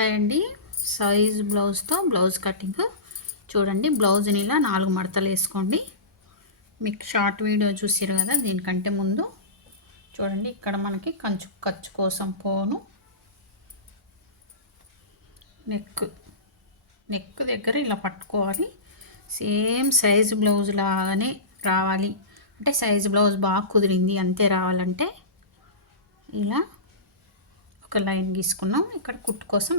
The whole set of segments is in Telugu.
హాయ్ అండి. సైజ్ బ్లౌజ్తో బ్లౌజ్ కటింగ్ చూడండి. బ్లౌజ్ని ఇలా 4 మడతలు వేసుకోండి. మీకు షార్ట్ వీడియో చూసారు కదా, దీనికంటే ముందు చూడండి. ఇక్కడ మనకి ఖర్చు కోసం పోను నెక్ దగ్గర ఇలా పట్టుకోవాలి. సేమ్ సైజ్ బ్లౌజ్ లాగానే రావాలి. అంటే సైజ్ బ్లౌజ్ బాగా కుదిరింది అంతే రావాలంటే ఇలా ఒక లైన్ గీసుకున్నాం. ఇక్కడ కుట్టు కోసం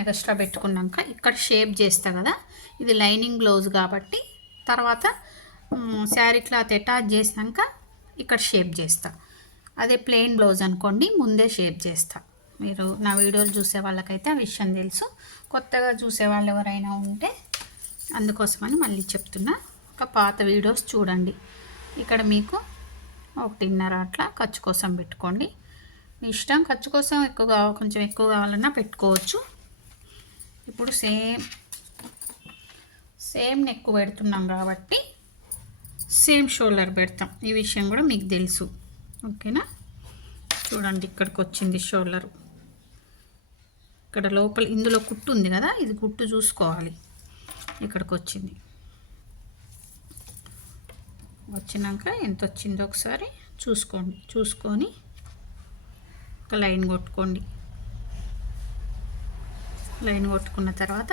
ఎగస్ట్రా పెట్టుకున్నాక ఇక్కడ షేప్ చేస్తా కదా, ఇది లైనింగ్ బ్లౌజ్ కాబట్టి తర్వాత శారీ క్లాత్ అటాచ్ చేసినాక ఇక్కడ షేప్ చేస్తా. అదే ప్లెయిన్ బ్లౌజ్ అనుకోండి, ముందే షేప్ చేస్తా. మీరు నా వీడియోలు చూసే వాళ్ళకైతే ఆ విషయం తెలుసు. కొత్తగా చూసే వాళ్ళు ఎవరైనా ఉంటే అందుకోసమని మళ్ళీ చెప్తున్నా. ఒక పాత వీడియోస్ చూడండి. ఇక్కడ మీకు 1.5 అట్లా ఖర్చు కోసం పెట్టుకోండి. మీ ఇష్టం, ఖర్చు కోసం కొంచెం ఎక్కువ కావాలన్నా పెట్టుకోవచ్చు. ఇప్పుడు సేమ్ నెక్ పెడుతున్నాం కాబట్టి సేమ్ షోల్డర్ పెడతాం. ఈ విషయం కూడా మీకు తెలుసు, ఓకేనా? చూడండి, ఇక్కడికి వచ్చింది షోల్డరు. ఇక్కడ లోపల ఇందులో కుట్టు ఉంది కదా, ఇది కుట్టు చూసుకోవాలి. ఇక్కడికి వచ్చినాక ఎంత వచ్చిందో ఒకసారి చూసుకొని ఒక లైన్ కొట్టుకోండి. లైన్ కొట్టుకున్న తర్వాత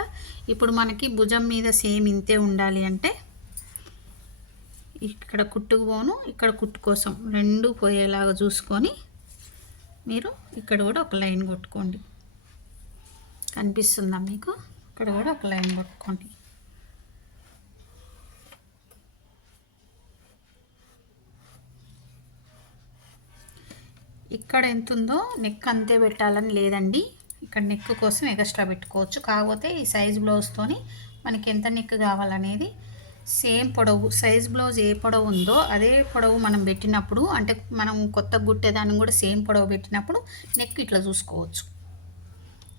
ఇప్పుడు మనకి భుజం మీద సేమ్ ఇంతే ఉండాలి అంటే ఇక్కడ కుట్టుకు పోను, ఇక్కడ కుట్టు కోసం రెండు పోయేలాగా చూసుకొని మీరు ఇక్కడ కూడా ఒక లైన్ కొట్టుకోండి. కనిపిస్తుందా మీకు? ఇక్కడ కూడా ఒక లైన్ కొట్టుకోండి. ఇక్కడ ఎంత ఉందో నెక్ అంతే పెట్టాలని లేదండి. ఇక్కడ నెక్ కోసం ఎక్స్ట్రా పెట్టుకోవచ్చు. కాకపోతే ఈ సైజ్ బ్లౌజ్తోని మనకి ఎంత నెక్ కావాలనేది సేమ్ పొడవు, సైజ్ బ్లౌజ్ ఏ పొడవు ఉందో అదే పొడవు మనం పెట్టినప్పుడు, అంటే మనం కొత్త గుట్టేదాన్ని కూడా సేమ్ పొడవు పెట్టినప్పుడు నెక్ ఇట్లా చూసుకోవచ్చు.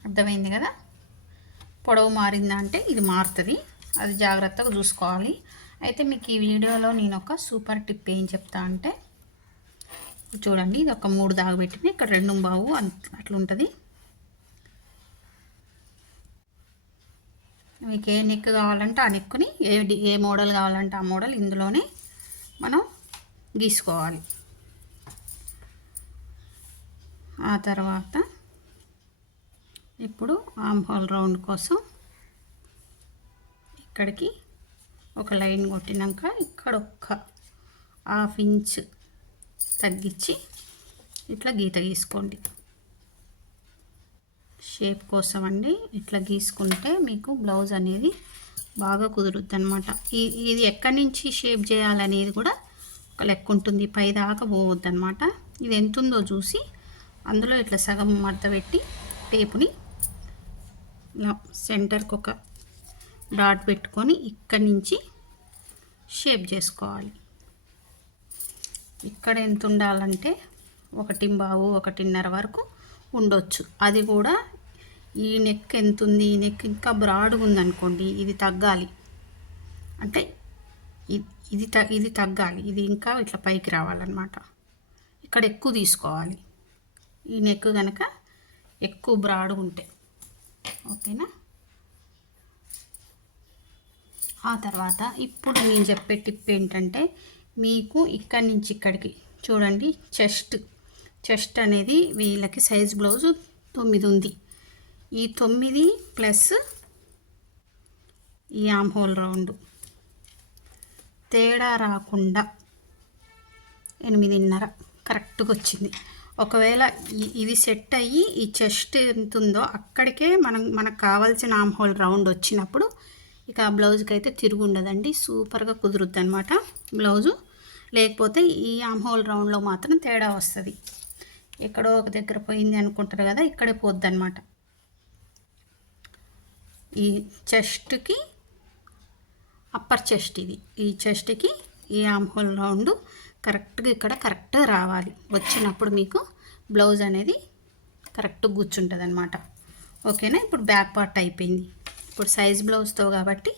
అర్థమైంది కదా? పొడవు మారిందా అంటే ఇది మారుతుంది, అది జాగ్రత్తగా చూసుకోవాలి. అయితే మీకు ఈ వీడియోలో నేను ఒక సూపర్ టిప్ ఏం చెప్తా అంటే చూడండి. ఇది ఒక 3 దాకా పెట్టిన, ఇక్కడ 2 బావు అట్లా ఉంటుంది. మీకు ఏ నెక్ కావాలంటే ఆ నెక్ని, ఏ మోడల్ కావాలంటే ఆ మోడల్ ఇందులోనే మనం గీసుకోవాలి. ఆ తర్వాత ఇప్పుడు ఆర్మ్ హోల్ రౌండ్ కోసం ఇక్కడికి ఒక లైన్ కొట్టినాక ఇక్కడ ఒక 1/2 ఇంచ్ తగ్గించి ఇట్లా గీత గీసుకోండి. షేప్ కోసం అండి. ఇట్లా గీసుకుంటే మీకు బ్లౌజ్ అనేది బాగా కుదురుద్ది అనమాట. ఇది ఎక్కడి నుంచి షేప్ చేయాలనేది కూడా ఒక లెక్క ఉంటుంది. పై దాకా పోవద్దు అనమాట. ఇది ఎంత ఉందో చూసి అందులో ఇట్లా సగం మడత పెట్టి టేపుని ఇలా సెంటర్కి ఒక డాట్ పెట్టుకొని ఇక్కడి నుంచి షేప్ చేసుకోవాలి. ఇక్కడ ఎంత ఉండాలంటే 1.5 1.5 వరకు ఉండొచ్చు. అది కూడా ఈ నెక్ ఎంత ఉంది, ఈ నెక్ ఇంకా బ్రాడ్గా ఉందనుకోండి, ఇది తగ్గాలి. అంటే ఇది తగ్గాలి, ఇది ఇంకా ఇట్లా పైకి రావాలన్నమాట. ఇక్కడ ఎక్కువ తీసుకోవాలి. ఈ నెక్ కనుక ఎక్కువ బ్రాడ్గా ఉంటే, ఓకేనా? ఆ తర్వాత ఇప్పుడు నేను చెప్పే టిప్ ఏంటంటే, మీకు ఇక్కడి నుంచి ఇక్కడికి చూడండి, చెస్ట్ అనేది వీళ్ళకి సైజ్ బ్లౌజ్ 9 ఉంది. ఈ 9 ప్లస్ ఈ ఆర్మ్ హోల్ రౌండ్ తేడా రాకుండా 8.5 కరెక్ట్గా వచ్చింది. ఒకవేళ ఇది సెట్ అయ్యి ఈ చెస్ట్ ఎంత ఉందో అక్కడికే మనకు కావాల్సిన ఆర్మ్ హోల్ రౌండ్ వచ్చినప్పుడు ఇక ఆ బ్లౌజ్కి అయితే తిరుగు ఉండదండి. సూపర్గా కుదురుద్ది అనమాట బ్లౌజు. లేకపోతే ఈ ఆర్మ్ హోల్ రౌండ్లో మాత్రం తేడా వస్తుంది. ఎక్కడో ఒక దగ్గర పోయింది అనుకుంటారు కదా, ఇక్కడే పోద్ది అనమాట. ఈ చెస్ట్కి అప్పర్ చెస్ట్, ఈ చెస్ట్కి ఈ ఆర్మ్ హోల్ రౌండ్ కరెక్ట్గా ఇక్కడ కరెక్ట్గా రావాలి. వచ్చినప్పుడు మీకు బ్లౌజ్ అనేది కరెక్ట్గా కూర్చుంటుంది అనమాట. ఓకేనా? ఇప్పుడు బ్యాక్ పార్ట్ అయిపోయింది. ఇప్పుడు సైజ్ బ్లౌజ్తో కాబట్టి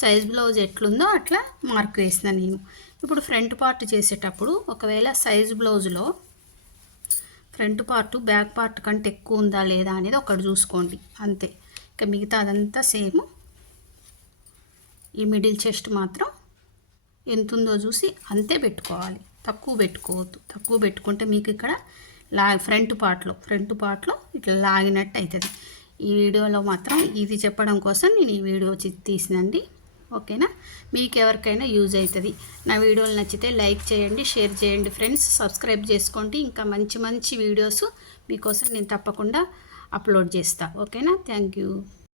సైజ్ బ్లౌజ్ ఎట్లుందో అట్లా మార్క్ వేసిన నేను. ఇప్పుడు ఫ్రంట్ పార్ట్ చేసేటప్పుడు ఒకవేళ సైజ్ బ్లౌజ్లో ఫ్రంట్ పార్ట్ బ్యాక్ పార్ట్ కంటే ఎక్కువ ఉందా లేదా అనేది ఒకటి చూసుకోండి అంతే. ఇక మిగతా అదంతా సేమ్. ఈ మిడిల్ చెస్ట్ మాత్రం ఎంత ఉందో చూసి అంతే పెట్టుకోవాలి, తక్కువ పెట్టుకోవద్దు. తక్కువ పెట్టుకుంటే మీకు ఇక్కడ ఫ్రంట్ పార్ట్లో ఇట్లా లాగినట్టు అవుతుంది. ఈ వీడియోలో మాత్రం ఇది చెప్పడం కోసం నేను ఈ వీడియో తీసినండి. ఓకేనా, మీకు ఎవరికైనా యూజ్ అవుతుంది. నా వీడియోలు నచ్చితే లైక్ చేయండి, షేర్ చేయండి ఫ్రెండ్స్, సబ్స్క్రైబ్ చేసుకోండి. ఇంకా మంచి మంచి వీడియోస్ మీకోసం నేను తప్పకుండా అప్లోడ్ చేస్తాను. ఓకేనా, థ్యాంక్ యూ.